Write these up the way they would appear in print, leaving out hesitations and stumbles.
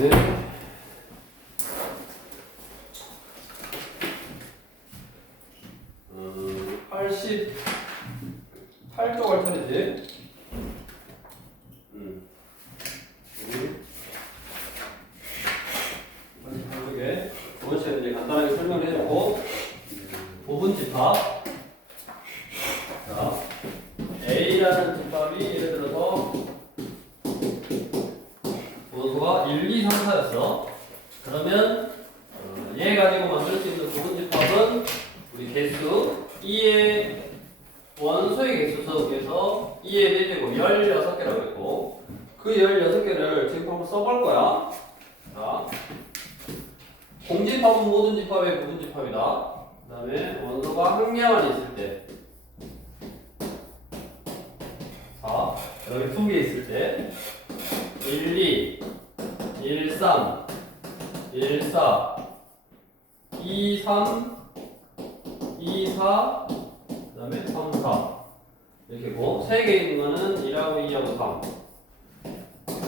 88쪽 할 차례지. 이번 시간에 이제 간단하게 설명을 해줬고, 부분 집합. 자, A라는 집합이 예를 들어서 원소가 1, 2, 3, 4였어. 그러면 얘 가지고 만들 수 있는 부분 집합은 우리 개수 2의 원소의 개수 속에서 2의 4제곱 16개라고 했고, 그 16개를 지금 한번 써볼 거야. 자, 공집합은 모든 집합의 부분 집합이다. 그 다음에 원소가 한 개만 있을 때, 자, 여기 2개 있을 때 1, 2, 1, 3, 1, 4, 2, 3, 2, 4, 그 다음에 3, 4 이렇게 고 3개 있는 거는 1하고 2하고 3,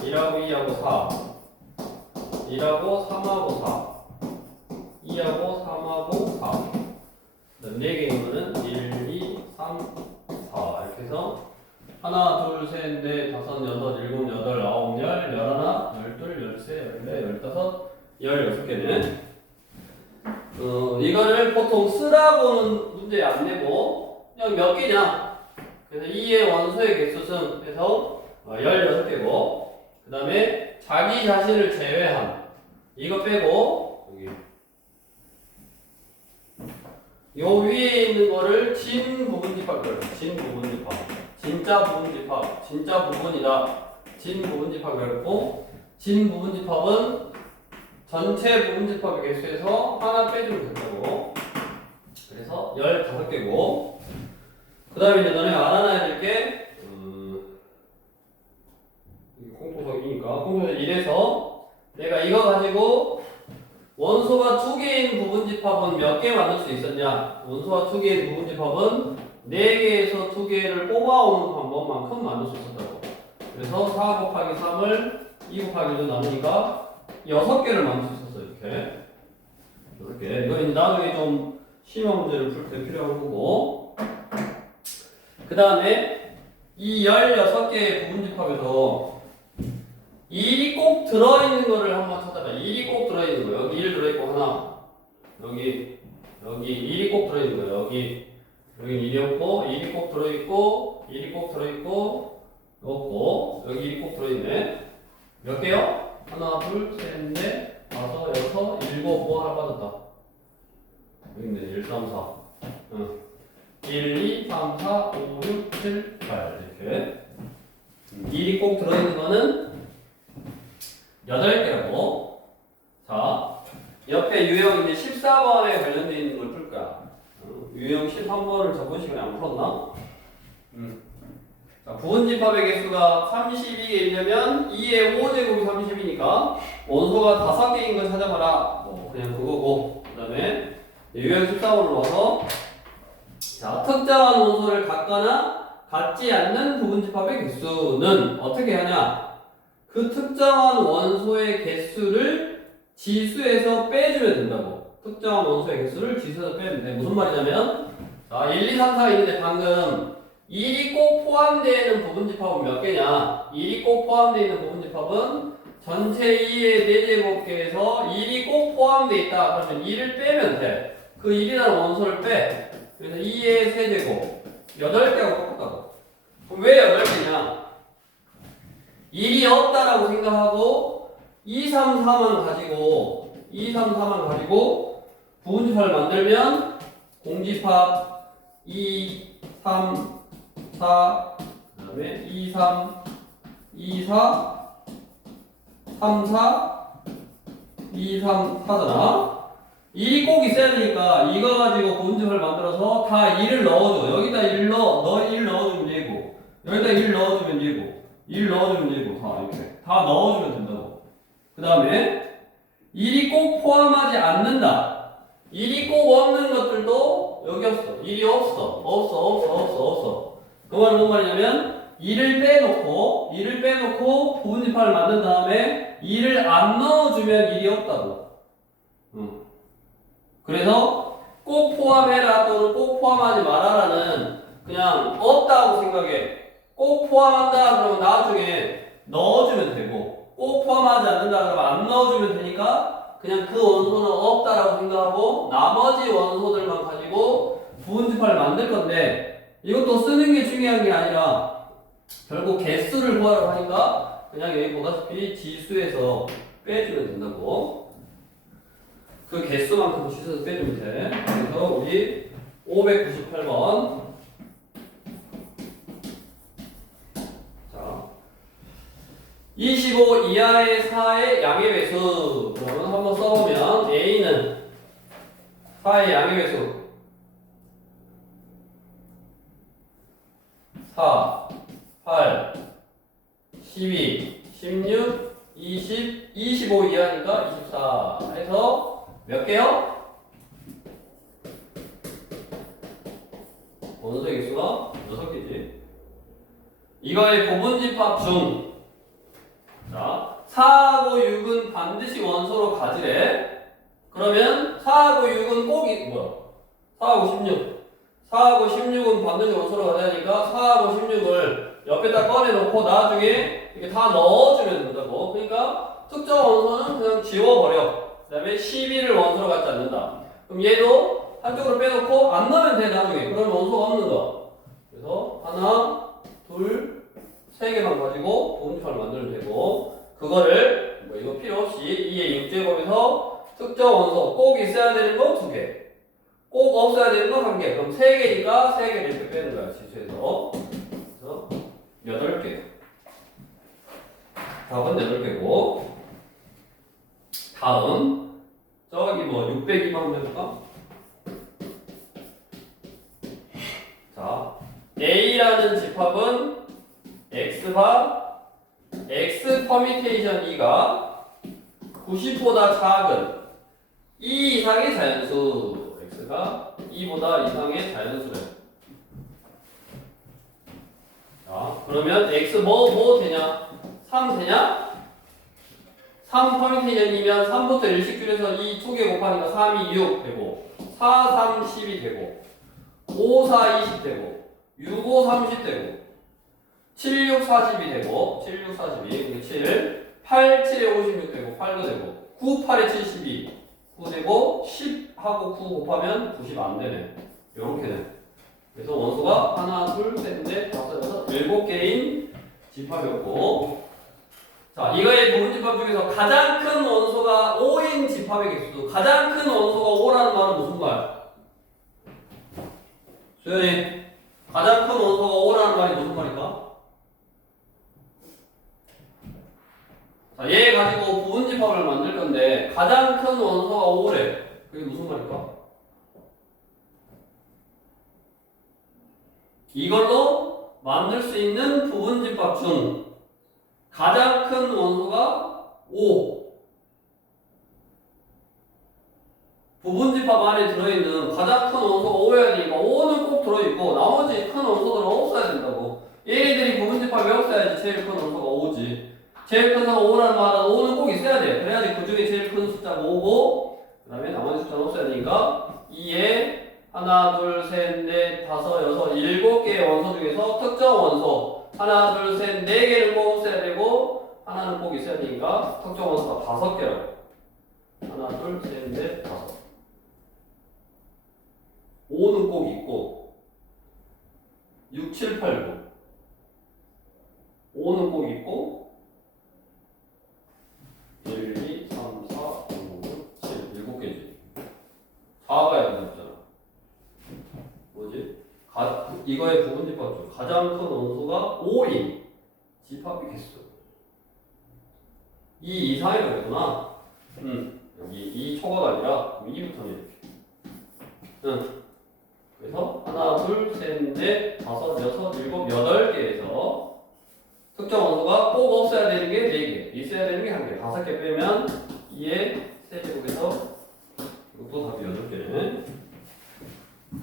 1하고 2하고 4, 1하고 3하고 4, 2하고 3하고 4, 그 다음 4개 있는 거는 1, 2, 3, 4 이렇게 해서 하나, 둘, 셋, 넷, 다섯, 여섯, 일곱, 여덟, 아홉, 열, 열하나, 열둘, 열세, 열네, 열다섯, 16개네. 이거를 보통 쓰라고는 문제 안 내고 그냥 몇 개냐. 그래서 2의 원소의 개수승 해서 16개고, 그 다음에 자기 자신을 제외한 이거 빼고 여기 요 위에 있는 거를 진 부분집합이라고 해요. 진 부분집합. 진짜 부분집합. 진짜 부분이다. 진 부분집합이라고. 진 부분집합은 전체 부분집합의 개수에서 하나 빼주면 된다고. 그래서 15개고, 그 다음에 이제 너네 알아놔야 될 게, 공통석이니까 공통석 1에서 내가 이거 가지고 원소가 2개인 부분집합은 몇 개 만들 수 있었냐? 원소가 2개인 부분집합은 4개에서 2개를 뽑아오는 방법만큼 만들 수 있었다고. 그래서 4 곱하기 3을 2 곱하기 1로 나누니까 6개를 만들 수 있었어. 이렇게 6개. 이건 나중에 좀 심화 문제를 풀 때 필요한 거고, 그 다음에 이 16개의 부분집합에서 1이 꼭 들어있는 거를 한번 찾아봐. 1이 꼭 들어있는 거. 여기 1 들어있고 하나, 여기 1이 꼭 들어있는 거. 여기 1이 없고, 1이 꼭 들어있고, 1이 꼭 들어있고, 없고, 여기 1이 꼭 들어있네. 몇 개요? 하나, 둘, 셋, 넷, 다섯, 여섯, 일곱. 뭐 하나 빠졌다. 여기 있네. 1, 3, 4. 1, 2, 3, 4, 5, 6, 7, 8. 이렇게. 1이 꼭 들어있는 거는 8개라고. 자, 옆에 유형 이제 14번에 관련되어 있는 걸 풀 거야. 유형 13번을 저번 시간에 안 풀었나? 자, 부분집합의 개수가 32개이려면 2의 5제곱이 30이니까 원소가 5개인 걸 찾아봐라. 그냥 그거고. 그 다음에 유형 14번으로 와서, 자, 특정한 원소를 갖거나 갖지 않는 부분집합의 개수는 어떻게 하냐? 그 특정한 원소의 개수를 지수에서 빼주면 된다고. 특정한 원소의 개수를 지수에서 빼면 돼. 무슨 말이냐면, 자, 1, 2, 3, 4 있는데 방금 1이 꼭 포함되어 있는 부분집합은 몇 개냐? 1이 꼭 포함되어 있는 부분집합은 전체 2의 4제곱계에서 1이 꼭 포함되어 있다. 그러면 2를 빼면 돼. 그 1이라는 원소를 빼. 그래서 2의 세제곱 8개하고 똑같다고. 그럼 왜 8개냐? 1이 없다라고 생각하고 2, 3, 4만 가지고 2, 3, 4만 가지고 부분집합을 만들면 공집합 2, 3, 4, 그 다음에 2, 3, 2, 4, 3, 4, 2, 3, 4잖아. 1이 꼭 있어야 되니까 이거 가지고 부분집합을 만들어서 다 1을 넣어줘. 여기다 1 넣어주면 얘고, 여기다 1 넣어주면 얘고, 1 넣어주면 얘고, 다 이렇게 다 넣어주면 된다고. 그 다음에 1이 꼭 포함하지 않는다. 1이 꼭 없는 것들도 여기 없어. 1이 없어. 그 말은 뭔 말이냐면 2를 빼놓고 부분집합을 만든 다음에 2를 안 넣어주면 1이 없다고. 그래서 꼭 포함해라 또는 꼭 포함하지 말아라는 그냥 없다고 생각해. 꼭 포함한다 그러면 나중에 넣어주면 되고, 꼭 포함하지 않는다 그러면 안 넣어주면 되니까 그냥 그 원소는 없다라고 생각하고 나머지 원소들만 가지고 부분집합을 만들 건데, 이것도 쓰는 게 중요한 게 아니라 결국 개수를 구하라고 하니까 그냥 여기 보다시피 지수에서 빼주면 된다고. 그 개수만큼 지수에서 빼주면 돼. 그래서 우리 598번. 자, 25 이하의 4의 양의 배수. 그러면 한번 써보면 A는 4의 양의 배수 4, 8, 12, 16, 20, 25 이하니까 24 해서 몇 개요? 원소 개수가 6개지. 이거의 부분집합 중, 자, 4하고 6은 반드시 원소로 가지래. 그러면 4하고 6은 꼭 뭐야? 4하고 16. 4하고 16은 반드시 원소로 가자니까 4하고 16을 옆에다 꺼내놓고 나중에 이렇게 다 넣어주면 된다고. 그러니까 특정 원소는 그냥 지워버려. 그 다음에 12를 원소로 갖지 않는다. 그럼 얘도 한쪽으로 빼놓고 안 넣으면 돼 나중에. 그러면 원소가 없는 거. 그래서 하나, 둘, 세 개만 가지고 부분집합을 만들면 되고, 그거를 뭐 이거 필요 없이 2의 6제곱에서 특정 원소 꼭 있어야 되는 거 2개, 꼭 없어야 되는 거 1개. 그럼 3개니까 3개를 이렇게 빼는 거야 지수에서. 그래서 8개. 답은 8개고. 다음 저기 뭐 602번 해볼까? 자, A라는 집합은 X와 X 퍼미테이션 2가 90보다 작은 2 이상의 자연수, X가 2보다 이상의 자연수래. 자, 그러면 X 뭐 되냐? 3 되냐? 3 퍼미테이션이면 3부터 1씩 줄여서 2 2개 곱하니까 3, 2, 6 되고, 4, 3, 12 되고, 5, 4, 20 되고, 6, 5, 30 되고, 7, 6, 40이 되고, 7, 6, 42, 7, 8, 7에 56 되고, 8도 되고, 9, 8에 72, 9 되고, 10하고 9 곱하면 90 안 되네. 요렇게 돼. 그래서 원소가 하나, 둘, 셋, 넷, 다섯, 여섯, 7개인 집합이었고, 자, 이거의 부분집합 중에서 가장 큰 원소가 5인 집합의 개수. 가장 큰 원소가 5라는 말은 무슨 말? 수현이, 가장 큰 원소가 5라는 말이 무슨 말일까? 자, 얘 가지고 부분집합을 만들 건데 가장 큰 원소가 5래. 그게 무슨 말일까? 이걸로 만들 수 있는 부분집합 중 가장 큰 원소가 5. 부분집합 안에 들어있는 가장 큰 원소가 5여야 되니까 5는 꼭 들어있고 나머지 큰 원소들은 없어야 된다고. 얘네들이 부분집합 왜 없어야지 제일 큰 원소가 5지. 제일 큰 숫자가 5라는 말은 5는 꼭 있어야 돼. 그래야지 그 중에 제일 큰 숫자가 5고 그 다음에 나머지 숫자는 없어야 되니까 2에 하나, 둘, 셋, 넷, 다섯, 여섯, 7개의 원소 중에서 특정 원소 하나, 둘, 셋, 4개를 꼭 없어야 되고 하나는 꼭 있어야 되니까 특정 원소가 5개라고. 하나, 둘, 셋, 넷, 다섯. 5는 꼭 있고 6, 7, 8, 9 5는 꼭 있고 1, 2, 3, 4, 5, 6, 7 7개지. 4가 약분했잖아. 뭐지? 이거의 부분집합 중 가장 큰 원소가 5인 집합의 개수. 2 이상이 그랬구나. 여기 2 초과가 아니라 2부터는 이렇게. 그래서 하나, 둘, 셋, 넷, 다섯, 여섯, 일곱, 8개에서 특정 원소가 꼭 없어야 되는 게 4개, 있어야 되는 게 1개, 5개 빼면 2의 세제곱에서 이것도 답이 8개네.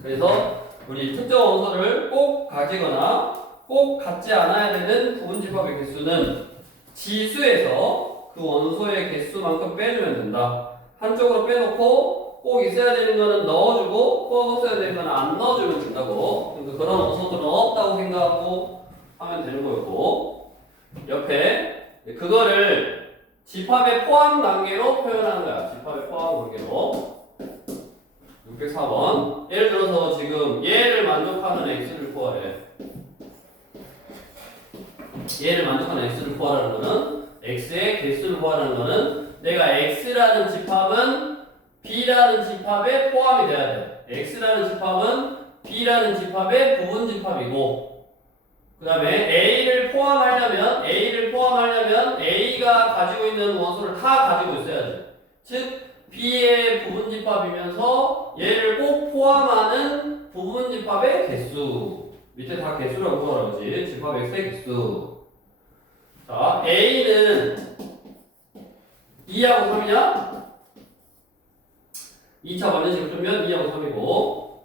그래서 우리 특정 원소를 꼭 가지거나 꼭 같지 않아야 되는 부분집합의 개수는 지수에서 그 원소의 개수만큼 빼주면 된다. 한쪽으로 빼놓고 꼭 있어야 되는 거는 넣어주고 꼭 없어야 되는 거는 안 넣어주면 된다고. 그러니까 그런 원소들은 없다고 생각하고 하면 되는 거였고, 옆에 그거를 집합의 포함 관계로 표현하는 거야. 집합의 포함 관계로. 604번. 예를 들어서 지금 얘를 만족하는 x를 구하래. 얘를 만족하는 x를 구하라는 거는, x의 개수를 구하라는 거는 내가 x라는 집합은 b라는 집합에 포함이 돼야 돼. x라는 집합은 b라는 집합의 부분 집합이고, 그 다음에 a를 포함하려면 a가 가지고 있는 원소를 다 가지고 있어야 돼. 즉 b의 부분 집합이면서 얘를 꼭 포함하는 부분 집합의 개수. 밑에 다 개수라고 써라지. 집합 x의 개수. 자, a는 2하고 3이냐? 2차 원인식을 풀면 2하고 3이고,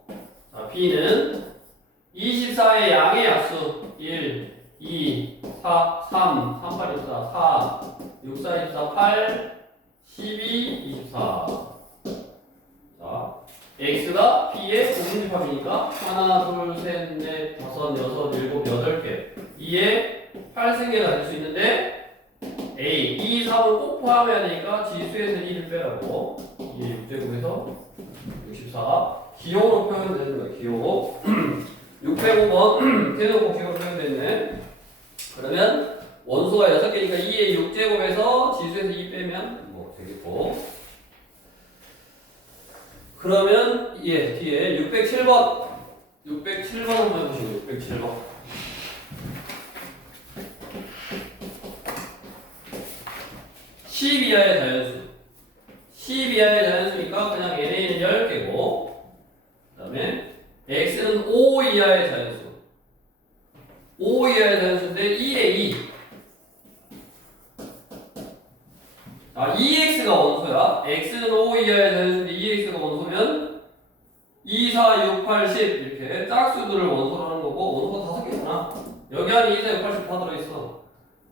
자, b는 24의 양의 약수 1, 2, 4, 3, 3, 8, 24, 4, 6, 4, 24, 8, 12, 24. 자, x가 b의 부분집합이니까 하나, 둘, 셋, 넷, 다섯, 여섯, 일곱, 여덟 개. 2에 8승계가 될 수 있는데 a, 2, 3을 꼭 포함해야 되니까 지수에서 2를 빼라고. 2의 6제곱에서 64. 기호로 표현되는 거야. 기호. 605번 대놓고 기호로 표현됐네. 그러면 원소가 6개니까 2의 6제곱에서 지수에서 2 빼면 뭐 되겠고. 그러면 예, 뒤에 607번. 607번 한번 해보시고. 607번. 10 이하의 자연수. 10 이하의 자연수니까 그냥 NA는 10개고, 그 다음에 X는 5 이하의 자연수. 5 이하의 자연수인데 1에 2. 아, 2X가 원소야. X는 5 이하의 자연수인데 2X가 원소면 2, 4, 6, 8, 10 이렇게 짝수들을 원소로 하는 거고, 원소가 5개잖아. 여기 안에 2, 4, 6, 8, 10 다 들어있어.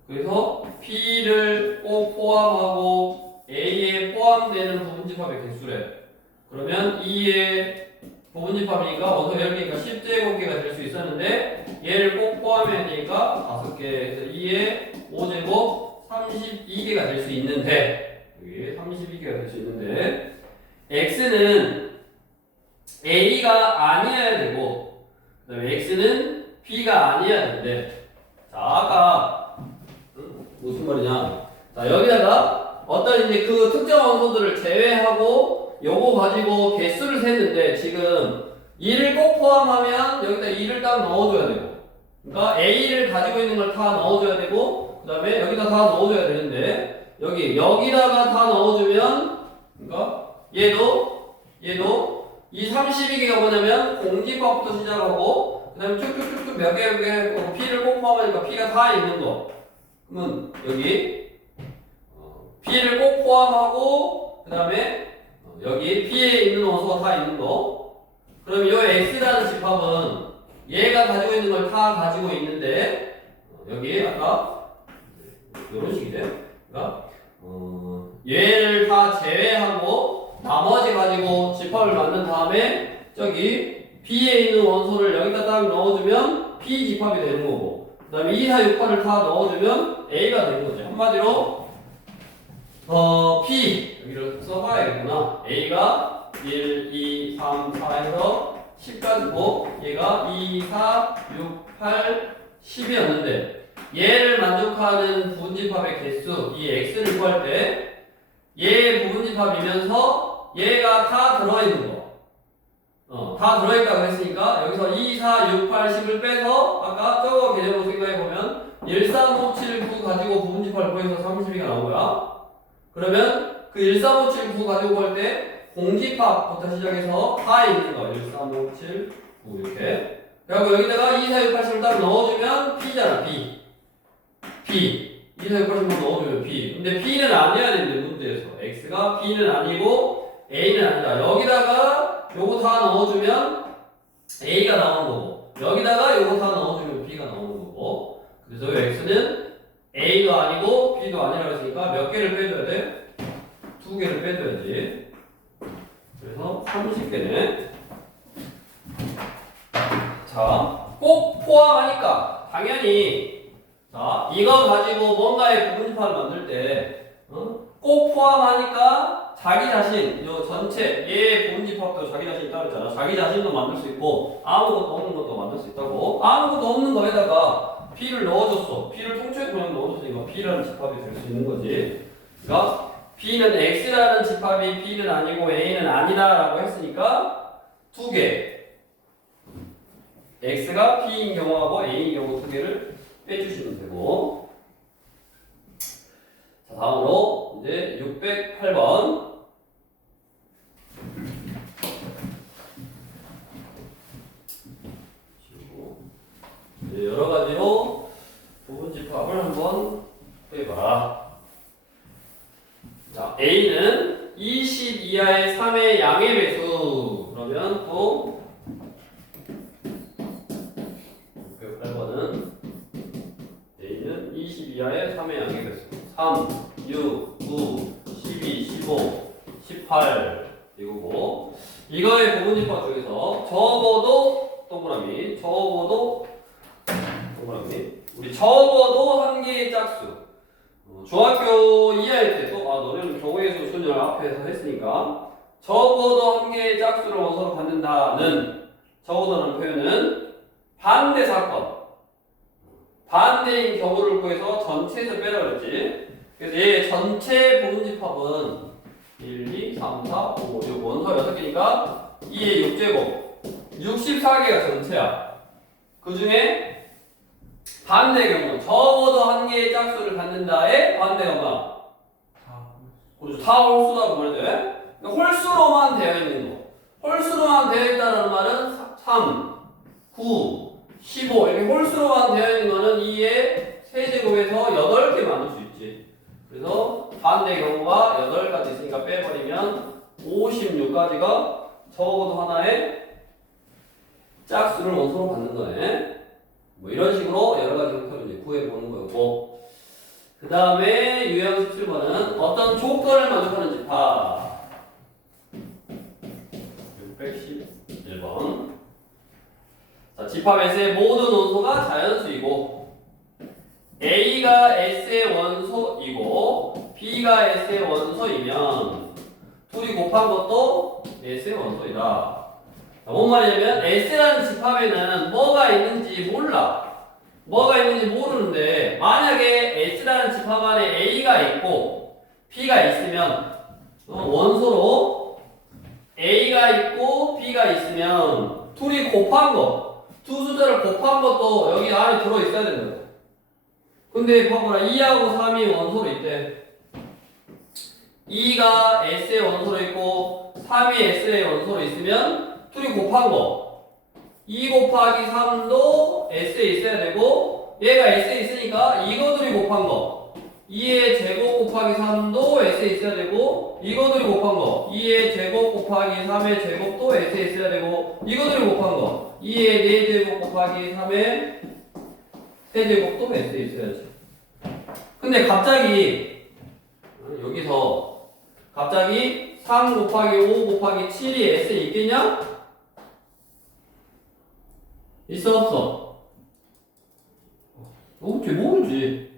그래서 P를 꼭 포함하고 A에 포함되는 부분집합의 개수래. 그러면 2의 부분집합이니까 원소 10개니까 10제곱개가 될 수 있었는데 얘를 꼭 포함해야 되니까 5개. 그래서 2의 5제곱 32개가 될 수 있는데, 여기 32개가 될 수 있는데, X는 A가 아니어야 되고, 그 다음에 X는 B가 아니어야 되는데, 자, 아까 무슨 말이냐? 자, 여기다가 어떤 이제 그 특정 원소들을 제외하고 요거 가지고 개수를 셌는데, 지금 2를 꼭 포함하면 여기다 2를 딱 넣어줘야 되고, 그러니까 A를 가지고 있는 걸 다 넣어줘야 되고, 그 다음에 여기다 다 넣어줘야 되는데, 여기다가 다 넣어주면, 그러니까 얘도 이 32개가 뭐냐면 공집합부터 시작하고, 그 다음에 쭉쭉쭉쭉 몇 개 P를 꼭 포함하니까 P가 다 있는 거. 그러면 여기 P를 꼭 포함하고, 그 다음에 여기 P에 있는 원소가 다 있는 거. 그럼 이 X라는 집합은 얘가 가지고 있는 걸 다 가지고 있는데, 여기 아까 이런 식이죠. 그러니까 얘를 다 제외하고 나머지 가지고 집합을 만든 다음에 저기 P에 있는 원소를 여기다 딱 넣어주면 P 집합이 되는 거고, 그 다음에 2, 4, 6, 8을 다 넣어주면 A가 되는 거죠. 한마디로 P 여기를 써봐야겠구나. A가 1, 2, 3, 4 해서 10까지고 얘가 2, 4, 6, 8, 10이었는데 얘를 만족하는 부분집합의 개수, 이 X를 구할 때 얘의 부분집합이면서 얘가 다 들어있는 거. 다 들어있다고 했으니까 여기서 2, 4, 6, 8, 10을 빼서 아까 저거 개념으로 생각해보면 1, 3, 5, 7, 9 가지고 부분집합을 구해서 32가 나온 거야. 그러면 그 1, 3, 5, 7, 9 가지고 구할 때 공집합부터 시작해서 다 있는 거. 1, 3, 5, 7, 9 이렇게. 그리고 여기다가 2, 4, 6, 8, 10을 딱 넣어주면 P잖아. P. 2, 4, 6, 8, 10을 넣어주면 P. 근데 P는 아니어야 되는데 문제에서 X가 P는 아니고 A는 아니다. 여기다가 요거 다 넣어주면 A가 나오는 거고, 여기다가 요거 다 넣어주면 B가 나오는 거고. 그래서 x는 a도 아니고 b도 아니라고 했으니까 몇 개를 빼줘야 돼? 2개를 빼줘야지. 그래서 30개네. 자, 꼭 포함하니까 당연히 자 이거 가지고 뭔가의 부분집합을 만들 때 꼭 포함하니까 자기 자신, 요 전체 얘 부분집합도 자기 자신이 따로 있잖아. 자기 자신도 만들 수 있고 아무것도 없는 것도 만들 수 있다고. 아무것도 없는 거에다가 P를 넣어줬어. P를 통째로 그냥 넣어줬으니까 P라는 집합이 될 수 있는 거지. 그러니까 B는 X라는 집합이 B는 아니고 A는 아니다라고 했으니까 2개. X가 P인 경우하고 A인 경우 2개를 빼주시면 되고. 자, 다음으로 이제 608번. 여러 가지로 부분집합을 한번 해봐. 자, A는 20 이하의 3의 양의 배수. 그러면 또 608번은 A는 20 이하의 3의 양의 배수. 3, 6, 9, 12, 15, 18 이거고. 이거의 부분집합 중에서 적어도 동그라미, 적어도 동그라미. 우리 적어도 한 개의 짝수. 중학교 2할 때 또, 너는 경우의 수 순열 앞에서 했으니까 적어도 한 개의 짝수를 원서로 갖는다는 적어도라는 표현은 반대 사건. 반대인 경우를 구해서 전체에서 빼라 그랬지. 그래서 얘 전체 부분집합은 1, 2, 3, 4, 5, 6 원서 6개니까 2의 6제곱 64개가 전체야. 그 중에 반대 경우 적어도 한 개의 짝수를 갖는다의 반대가 뭐야? 그렇죠. 다 홀수라고 말해야 돼. 홀수로만 되어 있는 거. 홀수로만 되어 있다는 말은 3, 9, 15 이렇게 홀수로만 되어 있는 거는 2의 세제곱에서 8개 만들 수 있지. 그래서 반대 경우가 8가지 있으니까 빼버리면 56가지가 적어도 하나의 짝수를 원소로 받는 거네. 뭐 이런 식으로 여러 가지 형태로 이제 구해보는 거고. 그 다음에 유형 17번은 어떤 조건을 만족하는 집합. 611번. 자, 집합 S의 모든 원소가 자연수이고 A가 S의 원소이고 B가 S의 원소이면 둘이 곱한 것도 S의 원소이다. 뭔 말이냐면 S라는 집합에는 뭐가 있는지 몰라. 뭐가 있는지 모르는데 만약에 S라는 집합 안에 A가 있고 B가 있으면 원소로 A가 있고 B가 있으면 둘이 곱한 거, 두 숫자를 곱한 것도 여기 안에 들어있어야 된다. 근데 봐보라 2하고 3이 원소로 있대. 2가 S의 원소로 있고 3이 S의 원소로 있으면 둘이 곱한 거 2 곱하기 3도 S에 있어야 되고 얘가 S에 있으니까 이거들이 곱한 거 2의 제곱 곱하기 3도 S에 있어야 되고 이거들이 곱한 거 2의 제곱 곱하기 3의 제곱도 S에 있어야 되고 이거들이 곱한 거 2의 4제곱 곱하기 3의 세제곱도 S에 있어야지. 근데 갑자기 여기서 갑자기 3 곱하기 5 곱하기 7이 S에 있겠냐? 있어 없어? 모르지.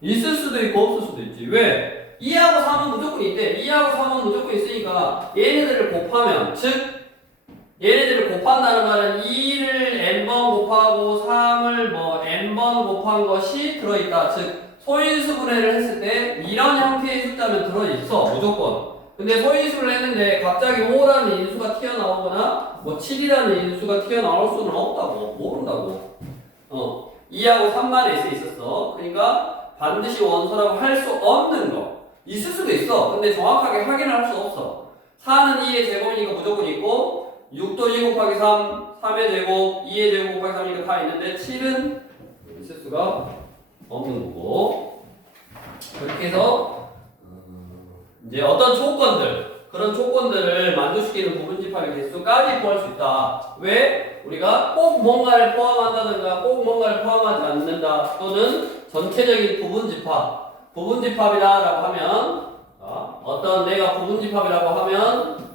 있을 수도 있고 없을 수도 있지. 왜? 2하고 3은 무조건 있대. 2하고 3은 무조건 있으니까 얘네들을 곱하면 즉 얘네들을 곱한다는 말은 2를 n번 곱하고 3을 뭐 n번 곱한 것이 들어있다. 즉 소인수분해를 했을 때 이런 형태의 숫자면 들어있어. 무조건. 근데 소인수를 했는데 갑자기 5라는 인수가 튀어나오거나 뭐 7이라는 인수가 튀어나올 수는 없다고. 모른다고. 2하고 3만 S에 있었어. 그러니까 반드시 원소라고 할 수 없는 거. 있을 수도 있어. 근데 정확하게 확인을 할 수 없어. 4는 2의 제곱이니까 무조건 있고 6도 2 곱하기 3, 3의 제곱, 2의 제곱 곱하기 3이니까 다 있는데 7은 있을 수가 없는 거고. 그렇게 해서 이제 어떤 조건들, 그런 조건들을 만족시키는 부분집합의 개수까지 구할 수 있다. 왜? 우리가 꼭 뭔가를 포함한다든가 꼭 뭔가를 포함하지 않는다 또는 전체적인 부분집합이다라고 하면 어떤 내가 부분집합이라고 하면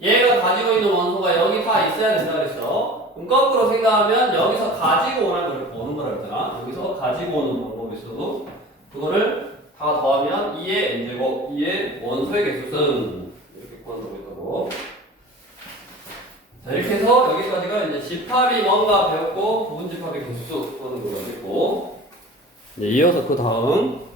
얘가 가지고 있는 원소가 여기 다 있어야 된다 그랬어. 그럼 거꾸로 생각하면 여기서 가지고 오는 거라 그랬잖아. 여기서 가지고 오는 방법이 있어도 그거를 다 더하면 2의 n제곱 2의 원소의 개수는 이렇게 구한다고 했다고. 자, 이렇게 해서 여기까지가 이제 집합이 뭔가 배웠고 부분집합의 개수 구하는 거가 됐고 이제 이어서 그 다음